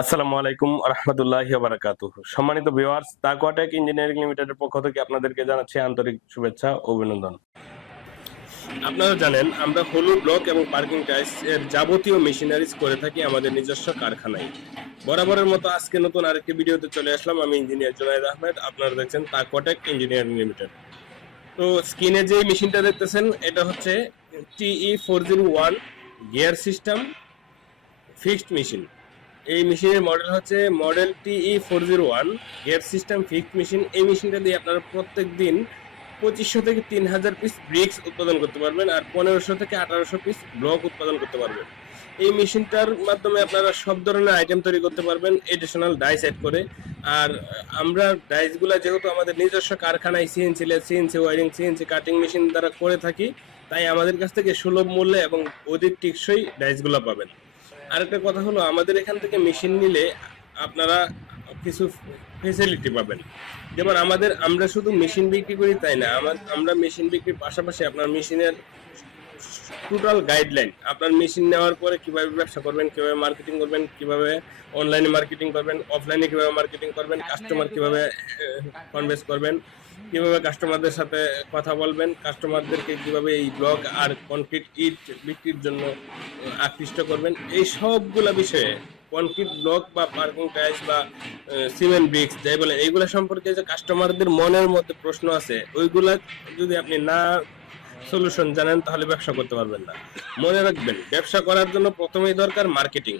আসসালামু আলাইকুম রহমতুল্লাহি ওয়া বারাকাতুহু। সম্মানিত ভিউয়ার্স, তাকওয়াটেক ইঞ্জিনিয়ারিং লিমিটেডের পক্ষ থেকে আপনাদেরকে জানাচ্ছি আন্তরিক শুভেচ্ছা ও অভিনন্দন। আপনারা জানেন আমরা হলু ব্লক এবং পার্কিং টাইলস এর যাবতীয় মেশিনারিজ করে থাকি আমাদের নিজস্ব কারখানায়। বরাবরের মতো আজকে নতুন আরেকটি ভিডিওতে চলে আসলাম। আমি ইঞ্জিনিয়ার জুনায়েদ আহমেদ। আপনারা দেখছেন তাকওয়াটেক ইঞ্জিনিয়ারিং লিমিটেড। তো স্ক্রিনে যে মেশিনটা দেখতেছেন এটা হচ্ছে TE401 gear system fixed machine. এই মেশিনের মডেল হচ্ছে model TE401 gear system fixed machine. এই মেশিনটা দিয়ে আপনারা প্রত্যেক দিন 2500 থেকে 3000 পিস ব্রিক্স উৎপাদন করতে পারবেন আর 1500 থেকে 1800 পিস ব্লক উৎপাদন করতে পারবেন। এই মেশিনটার মাধ্যমে আপনারা সব ধরনের আইটেম তৈরি করতে পারবেন এডিশনাল ডাইস অ্যাড করে। আর আমরা ডাইসগুলা যেহেতু আমাদের নিজস্ব কারখানায় CNC lathe, CNC wiring, CNC cutting machine দ্বারা করে থাকি, তাই আমাদের কাছ থেকে সুলভ মূল্যে এবং অধিক টেকসই ডাইসগুলো পাবেন। আরেকটা কথা হলো, আমাদের এখান থেকে মেশিন নিলে আপনারা কিছু ফেসিলিটি পাবেন। যেমন আমরা শুধু মেশিন বিক্রি করি তাই না, আমরা মেশিন বিক্রির পাশাপাশি আপনার মেশিনের টোটাল গাইডলাইন, আপনার মেশিন নেওয়ার পরে কিভাবে ব্যবসা করবেন, কিভাবে মার্কেটিং করবেন, কিভাবে অনলাইনে মার্কেটিং করবেন, অফলাইনে কিভাবে মার্কেটিং করবেন, কাস্টমার কিভাবে কনভেন্স করবেন, কিভাবে কাস্টমারদের সাথে কথা বলবেন, কাস্টমারদেরকে কিভাবে এই ব্লক আর কনক্রিট ইট বিক্রির জন্য আকৃষ্ট করবেন, এই সবগুলা বিষয়ে কনক্রিট ব্লক বা পার্কিং টাইলস বা সিমেন্ট ব্রিক্স যাই বলেন, এইগুলা সম্পর্কে যে কাস্টমারদের মনের মধ্যে প্রশ্ন আছে, ওইগুলা যদি আপনি না সলিউশন জানেন তাহলে ব্যবসা করতে পারবেন না। মনে রাখবেন, ব্যবসা করার জন্য প্রথমেই দরকার মার্কেটিং।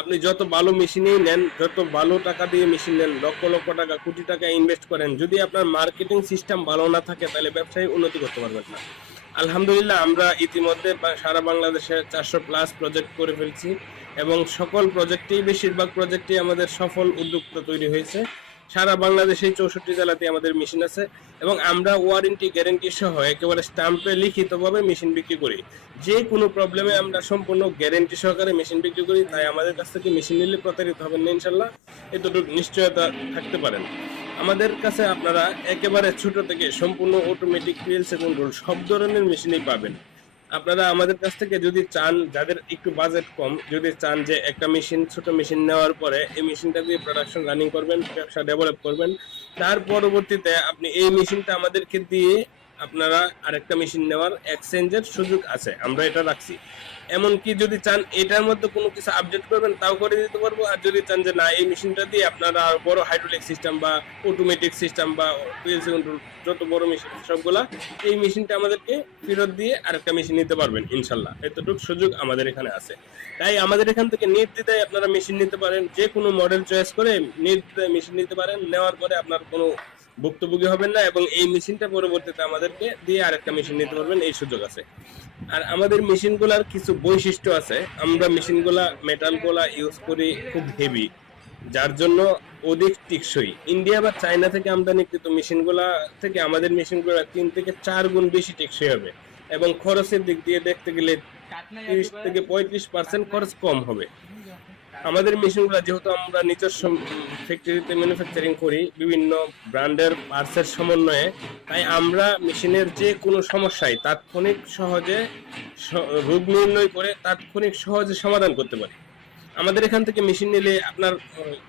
আপনি যত ভালো মেশিনই নেন, যত ভালো টাকা দিয়ে মেশিন নেন, লক্ষ লক্ষ টাকা, কোটি টাকা ইনভেস্ট করেন, যদি আপনার মার্কেটিং সিস্টেম ভালো না থাকে তাহলে ব্যবসায় উন্নতি করতে পারবেন না। আলহামদুলিল্লাহ, আমরা ইতিমধ্যে সারা বাংলাদেশে 400+ প্রজেক্ট করে ফেলছি এবং সকল প্রজেক্টেই, বেশিরভাগ প্রজেক্টেই আমাদের সফল উদ্যোক্তা তৈরি হয়েছে। সারা বাংলাদেশে 64 জেলাতে আমাদের মেশিন আছে এবং আমরা ওয়ারেন্টি গ্যারেন্টি সহ একেবারে স্ট্যাম্পে লিখিতভাবে মেশিন বিক্রি করি। যে কোনো প্রবলেমে আমরা সম্পূর্ণ গ্যারেন্টি সহকারে মেশিন বিক্রি করি। তাই আমাদের কাছ থেকে মেশিন নিলে প্রতারিত হবেন না ইনশাল্লাহ, এতটুকু নিশ্চয়তা থাকতে পারেন। আমাদের কাছে আপনারা একেবারে ছোট থেকে সম্পূর্ণ অটোমেটিক পিএলসি কন্ট্রোল সব ধরনের মেশিনই পাবেন। আপনারা আমাদের কাছ থেকে যদি চান, যাদের একটু বাজেট কম, যদি চান যে একটা মেশিন, ছোট মেশিন নেওয়ার পরে এই মেশিনটা দিয়ে প্রোডাকশন রানিং করবেন, ব্যবসা ডেভেলপ করবেন, তার পরবর্তীতে আপনি এই মেশিনটা আমাদেরকে দিয়ে আপনারা আরেকটা মেশিন নেওয়ার এক্সচেঞ্জের সুযোগ আছে, আমরা এটা রাখছি। এমনকি যদি চান এটার মধ্যে কোনো কিছু আপডেট করবেন তাও করে দিতে পারবো। আর যদি চান যে না, এই মেশিনটা দিয়ে আপনারা বড় হাইড্রোলিক সিস্টেম বা অটোমেটিক সিস্টেম বা পিএলসি কন্ট্রোল যত বড় মেশিন সবগুলা, এই মেশিনটা আমাদেরকে ফেরত দিয়ে আরেকটা মেশিন নিতে পারবেন ইনশাল্লাহ, এতটুকু সুযোগ আমাদের এখানে আছে। তাই আমাদের এখান থেকে নির্দ্বিধায় আপনারা মেশিন নিতে পারেন, যে কোনো মডেল চয়েস করে নির্দ্বিধায় মেশিন নিতে পারেন। নেওয়ার পরে আপনার কোনো ভুক্তভোগী হবেন না এবং এই মেশিনটা পরবর্তীতে আমাদেরকে দিয়ে আরেকটা মেশিন নিতে পারবেন, এই সুযোগ আছে। আর আমাদের মেশিনগুলার কিছু বৈশিষ্ট্য আছে। আমরা মেশিনগুলা, মেটালগুলা ইউজ করি খুব হেভি, যার জন্য অধিক টেকসই। ইন্ডিয়া বা চায়না থেকে আমদানিকৃত মেশিনগুলা থেকে আমাদের মেশিনগুলা 3 থেকে 4 গুণ বেশি টেকসই হবে এবং খরচের দিক দিয়ে দেখতে গেলে 30 থেকে 35% খরচ কম হবে। আমাদের মেশিনগুলো যেহেতু আমরা নিজস্ব ফ্যাক্টরিতে ম্যানুফ্যাকচারিং করি বিভিন্ন ব্র্যান্ডের পার্টসের সমন্বয়ে, তাই আমরা মেশিনের যে কোনো সমস্যায় তাৎক্ষণিক সহজে রোগ নির্ণয় করে তাৎক্ষণিক সহজে সমাধান করতে পারি। আমাদের এখান থেকে মেশিন নিলে আপনার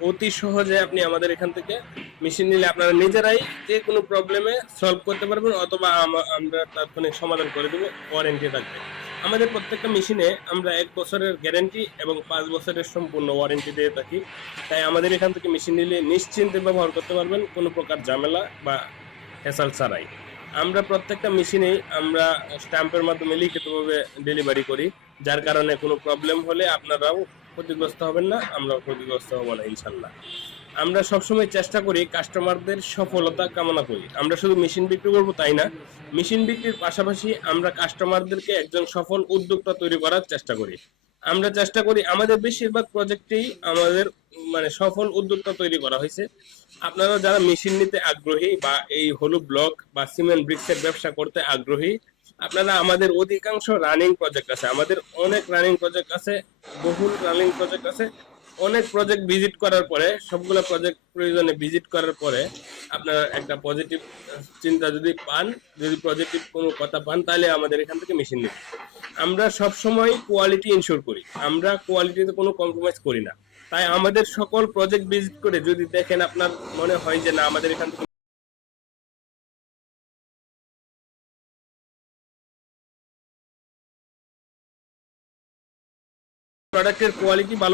অতি সহজে আপনি আমাদের এখান থেকে মেশিন নিলে আপনারা নিজেরাই যে কোনো প্রবলেমে সলভ করতে পারবেন, অথবা আমরা তাৎক্ষণিক সমাধান করে দেবো, ওয়ারেন্টি থাকবে। আমাদের প্রত্যেকটা মেশিনে আমরা 1 বছরের গ্যারেন্টি এবং 5 বছরের সম্পূর্ণ ওয়ারেন্টি দিয়ে থাকি। তাই আমাদের এখান থেকে মেশিন নিলে নিশ্চিন্তে ব্যবহার করতে পারবেন, কোনো প্রকার ঝামেলা বা হ্যাসেল ছাড়াই। আমরা প্রত্যেকটা মেশিনেই আমরা স্ট্যাম্পের মাধ্যমে লিখিতভাবে ডেলিভারি করি, যার কারণে কোনো প্রবলেম হলে আপনারাও ক্ষতিগ্রস্ত হবেন না, আমরাও ক্ষতিগ্রস্ত হব না ইনশাল্লাহ। আমরা সবসময় চেষ্টা করি কাস্টমারদের সফলতা কামনা করি। আমরা শুধু মেশিন বিক্রি করবো তাই না, মেশিন বিক্রির পাশাপাশি আমরা কাস্টমারদেরকে একজন সফল উদ্যোক্তা তৈরি করার চেষ্টা করি। আমরা চেষ্টা করি, আমাদের বেশিরভাগ প্রজেক্টেই আমাদের সফল উদ্যোক্তা তৈরি করা হয়েছে। আপনারা যারা মেশিন নিতে আগ্রহী বা এই হলু ব্লক বা সিমেন্ট ব্রিক্সের ব্যবসা করতে আগ্রহী, আপনারা, আমাদের অধিকাংশ রানিং প্রজেক্ট আছে, আমাদের অনেক রানিং প্রজেক্ট আছে, বহুল রানিং প্রজেক্ট আছে। অনেক প্রজেক্ট ভিজিট করার পরে, সবগুলো প্রজেক্ট প্রয়োজনে ভিজিট করার পরে আপনার একটা পজিটিভ চিন্তা যদি পান, যদি পজিটিভ কোনো কথা পান, তাহলে আমাদের এখান থেকে মেশিন নিন। আমরা সব সময় কোয়ালিটি ইনশিওর করি, আমরা কোয়ালিটিতে কোনো কম্প্রোমাইজ করি না। তাই আমাদের সকল প্রজেক্ট ভিজিট করে যদি দেখেন আপনার মনে হয় যে না আমাদের এখান থেকে প্রোডাক্টের কোয়ালিটি ভালো